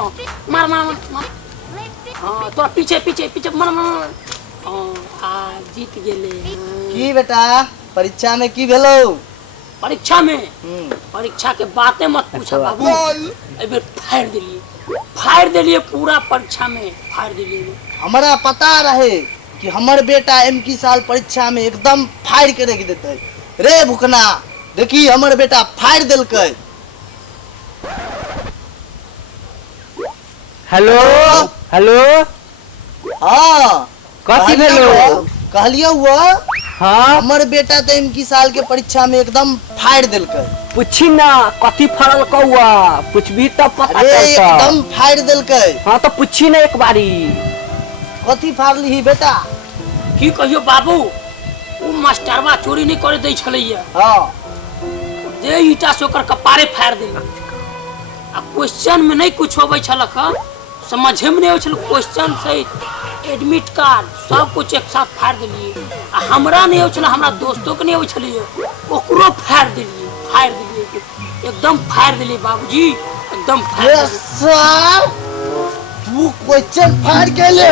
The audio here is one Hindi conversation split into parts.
हाँ मार मार मार मार हाँ तोरा पीछे पीछे पीछे मार मार हाँ जीत गेले। की बेटा परीक्षा में की भेलो? परीक्षा में परीक्षा के बातें मत पूछा बाबू, अबे फाड़ दिलिए पूरा परीक्षा में फाड़ दिलिए। हमारा पता रहे कि हमर बेटा एमकी साल परीक्षा में एकदम फाड़ के रख देते रे भुकना। देखी हमर बेटा फाड़ दिलकै। हेलो हेलो हाँ कथी भेलो? कहलियो वो हाँ हमर बेटा तो एमकी साल के परीक्षा में एकदम फाड़ दिलकै। पूछी ना कथी फरल कौआ, कुछ भी तो पता अरे चलता। एकदम फाड़ दिलकै। हाँ तो पूछी ना एक बारी कथी फाड़ली बेटा? की कहियो बाबू वो मास्टरवा चोरी नहीं करे दै छलैया, हाँ जे ईटा से ओकर कपारे फाड़ दिल। आ क्वेश्चन में नहीं कुछ होबै छलक, समझे में नहीं होय छल, क्वेश्चन सहित एडमिट कार्ड सब कुछ एक साथ फाड़ दिलिए। आ हमरा नहीं होय छल, हमरा दोस्तों के नहीं होय छलिए, ओकरो फाड़ दिलिए एकदम फाड़ दिलिए बाबूजी एकदम फाड़ दिलिए। सर तू क्वेश्चन फाड़ के ले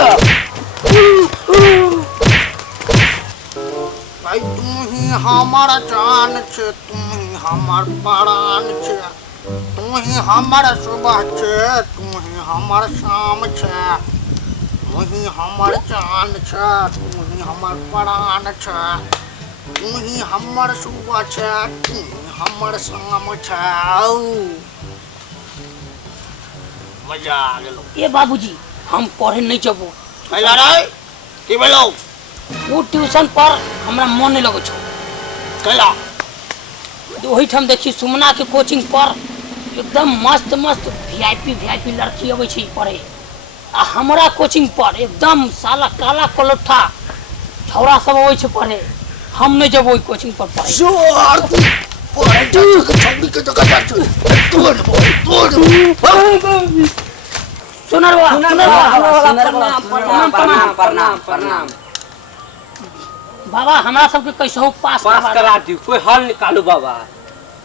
भाई तुम ही हमारा जान छे, तुम ही हमार प्राण छे, तुम ही हमारा सुबह छे, तुम ही हमार शाम छे, तुम ही हमार जान छे, तुम ही हमार प्राण छे, तुम ही हमार सुबह छे, तुम ही हमार शाम छे। मजा आ गेलो। ए बाबूजी हम पढ़े नहीं जबो। कैला रे की भेलो? वो ट्यूशन पर हमरा मन नहीं लगो छो। कैला वही ठाम देखी सुमना के कोचिंग पर एकदम मस्त मस्त वीआईपी लड़की अबै छै पढ़े, आ हमरा कोचिंग पर एकदम साला काला कलोठा छौरा सब अबै छै पढ़े। हम नहीं जब ओई कोचिंग पर पढ़े। जोर पढ़े जाके छौड़ी के जगह जा तोड़ सुनरवा प्रणाम। बाबा हमरा सबके कैसे पास करा दी, कोई हल निकालो बाबा।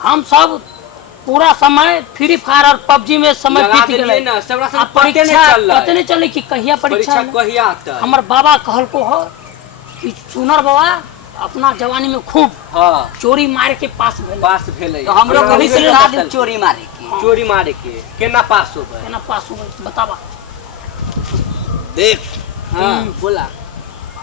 हम सब पूरा समय फ्री फायर और पबजी में समय बीत गेलै ना, सबरा सब अब पढ़ते नहीं परीक्षा चल रहा है। पते नहीं चले कि कहिया परीक्षा है। कहिया आता? हमर बाबा कहल को हो कि सुनर बाबा अपना जवानी में खूब हाँ चोरी मार के पास भेल। पास भेलै। तो हमरो हाँ, कभी से भेलै लगा बताल। दी चोरी मारे के। चोरी मारे के केना पास होबै? केना पास हो बतावा। देख हाँ बोला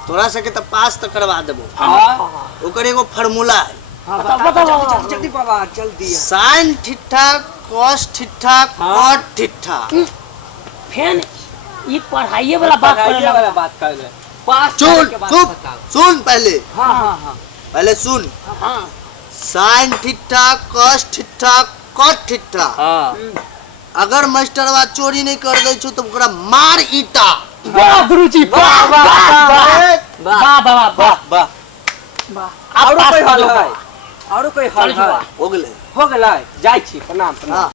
तोरा सके तो पास तो करवा देबो। हाँ ओकर एगो फार्मूला है। बतावा जल्दी बाबा जल्दी। Sine theta cos theta cot theta. फेन ये पढ़ाइए वाला बात पढ़ाइए वाला बात कर ले। पास सुन करने के बाद चुप बताओ। सुन पहले हाँ पहले सुन। हां sine theta cos theta cot theta. हाँ अगर मास्टरवा चोरी नहीं कर दे छु तो ओकरा मार ईटा। वाह गुरुजी वाह वाह वाह वाह वाह वाह। वाह। और कोई हल है? और कोई हल है? हो गेलै हो गेलै, जाय छी। प्रणाम प्रणाम। हाँ